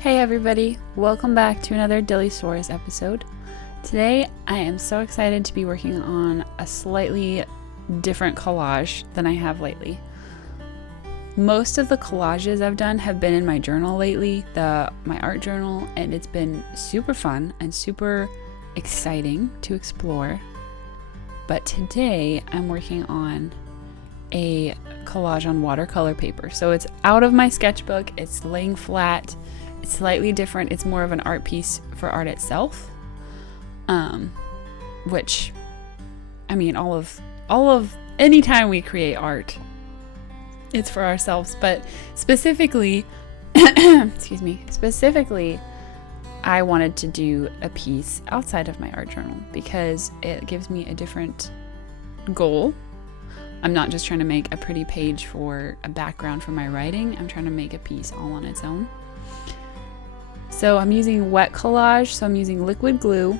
Hey everybody, welcome back to another Dilly Stories episode. Today I am so excited to be working on a slightly different collage than I have lately. Most of the collages I've done have been in my journal lately, my art journal, and it's been super fun and super exciting to explore. But today I'm working on a collage on watercolor paper. So it's out of my sketchbook, it's laying flat. It's slightly different. It's more of an art piece for art itself. Which, I mean, all of anytime we create art, it's for ourselves. But specifically, specifically, I wanted to do a piece outside of my art journal because it gives me a different goal. I'm not just trying to make a pretty page for a background for my writing. I'm trying to make a piece all on its own. So I'm using wet collage, so I'm using liquid glue,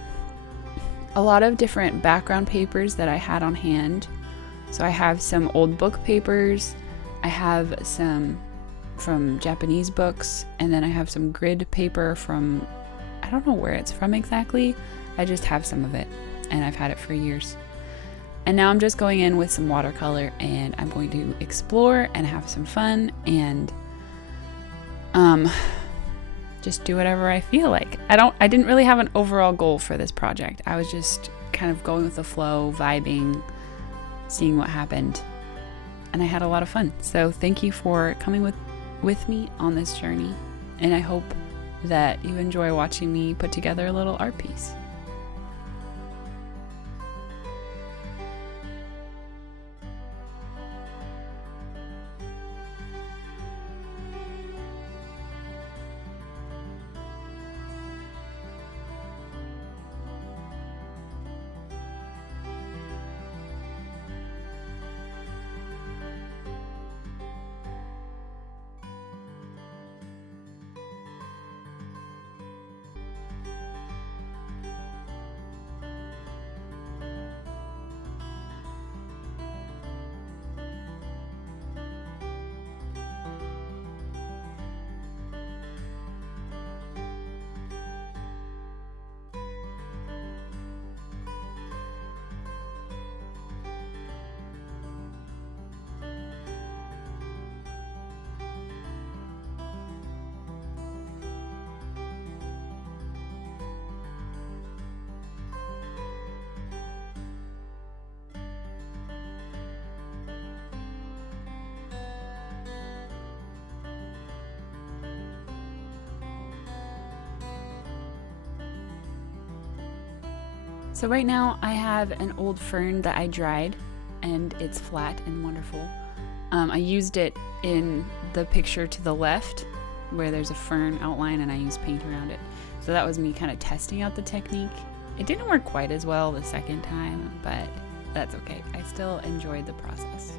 a lot of different background papers that I had on hand. So I have some old book papers, I have some from Japanese books, and then I have some grid paper from, I don't know where it's from exactly, I just have some of it, and I've had it for years. And now I'm just going in with some watercolor, and I'm going to explore and have some fun, and just do whatever I feel like. I didn't really have an overall goal for this project. I was just kind of going with the flow, vibing, seeing what happened. And I had a lot of fun. So thank you for coming with me on this journey. And I hope that you enjoy watching me put together a little art piece. So right now I have an old fern that I dried and it's flat and wonderful. I used it in the picture to the left where there's a fern outline and I used paint around it. So that was me kind of testing out the technique. It didn't work quite as well the second time, but that's okay. I still enjoyed the process.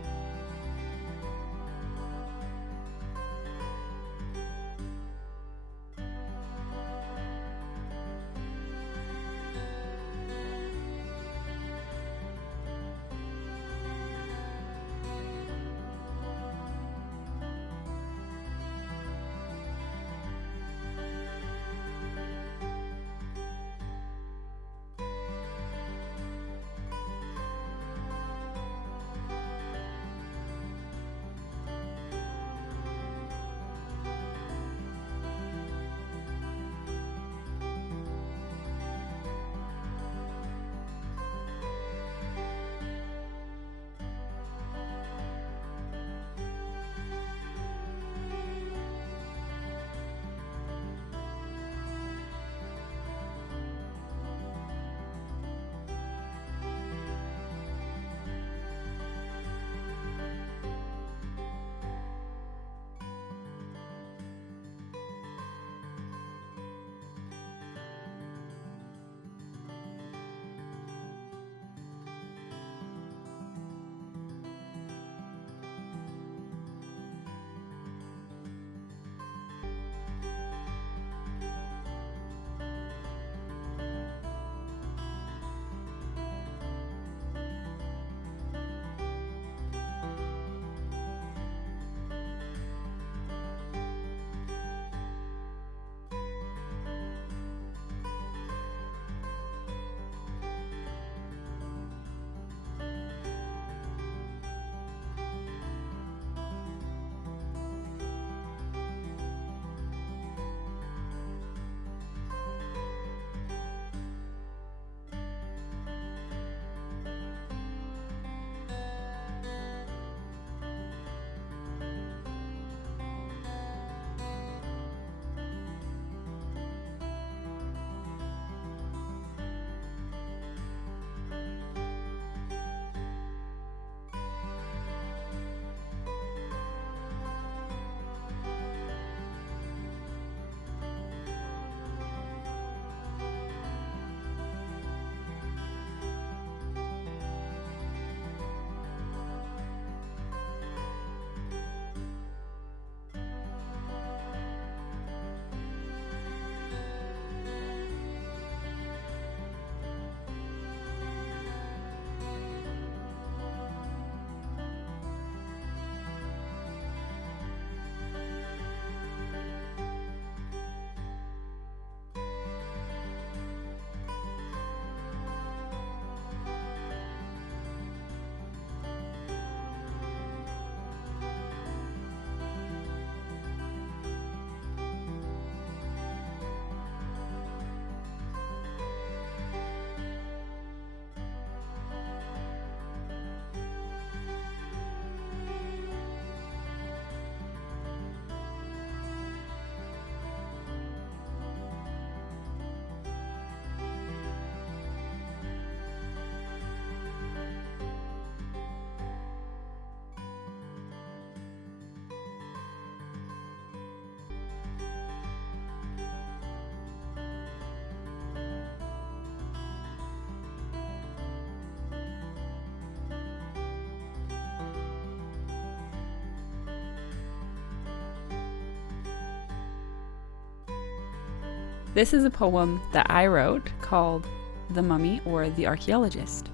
This is a poem that I wrote called The Mummy or The Archaeologist.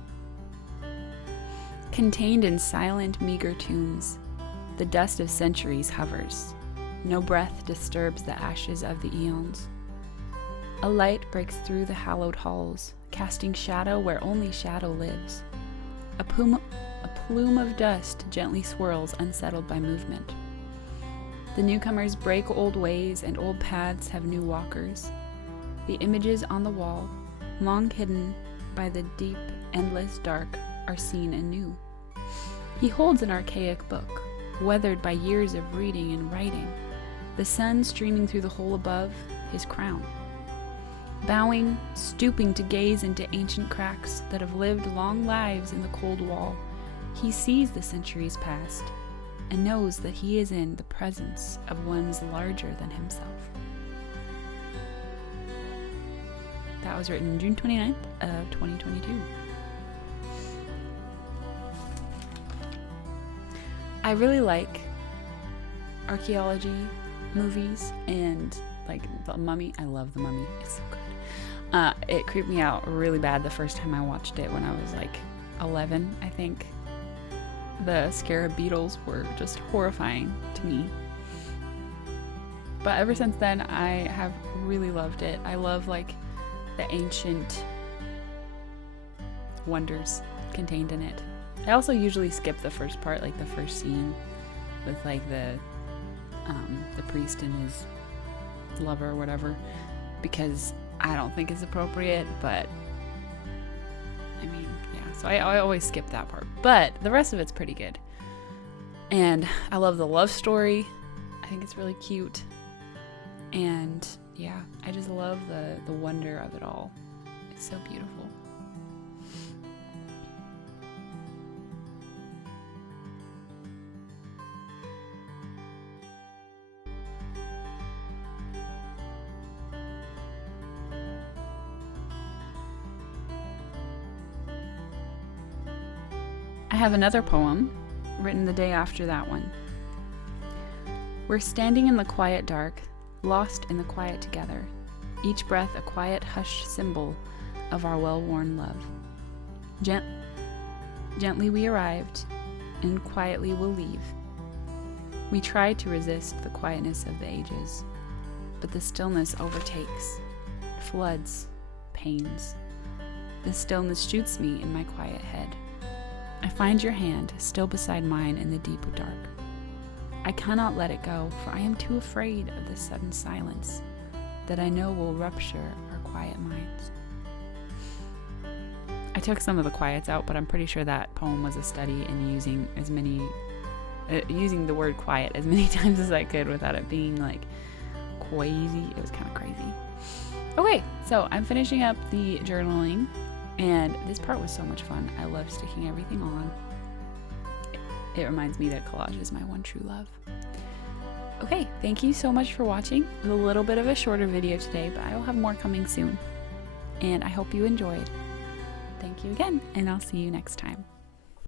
Contained in silent, meager tombs, the dust of centuries hovers. No breath disturbs the ashes of the eons. A light breaks through the hallowed halls, casting shadow where only shadow lives. A plume of dust gently swirls, unsettled by movement. The newcomers break old ways, and old paths have new walkers. The images on the wall, long hidden by the deep, endless dark, are seen anew. He holds an archaic book, weathered by years of reading and writing, the sun streaming through the hole above, his crown. Bowing, stooping to gaze into ancient cracks that have lived long lives in the cold wall, he sees the centuries past and knows that he is in the presence of ones larger than himself. That was written June 29th of 2022. I really like archaeology movies and like The Mummy. I love The Mummy. It's so good. It creeped me out really bad the first time I watched it when I was like 11, I think. The scarab beetles were just horrifying to me. But ever since then, I have really loved it. I love like the ancient wonders contained in it. I also usually skip the first part, like the first scene with like the priest and his lover or whatever, because I don't think it's appropriate, but I mean, yeah, so I always skip that part, but the rest of it's pretty good. And I love the love story. I think it's really cute. And yeah, I just love the wonder of it all. It's so beautiful. I have another poem written the day after that one. We're standing in the quiet dark, lost in the quiet together, each breath a quiet, hushed symbol of our well-worn love. Gently we arrived, and quietly we'll leave. We tried to resist the quietness of the ages, but the stillness overtakes, floods, pains. The stillness shoots me in my quiet head. I find your hand still beside mine in the deep dark. I cannot let it go, for I am too afraid of the sudden silence that I know will rupture our quiet minds. I took some of the quiets out, but I'm pretty sure that poem was a study in using the word quiet as many times as I could without it being like crazy. It was kind of crazy. Okay, so I'm finishing up the journaling. And this part was so much fun. I love sticking everything on. It reminds me that collage is my one true love. Okay, thank you so much for watching. It was a little bit of a shorter video today, but I will have more coming soon. And I hope you enjoyed. Thank you again, and I'll see you next time.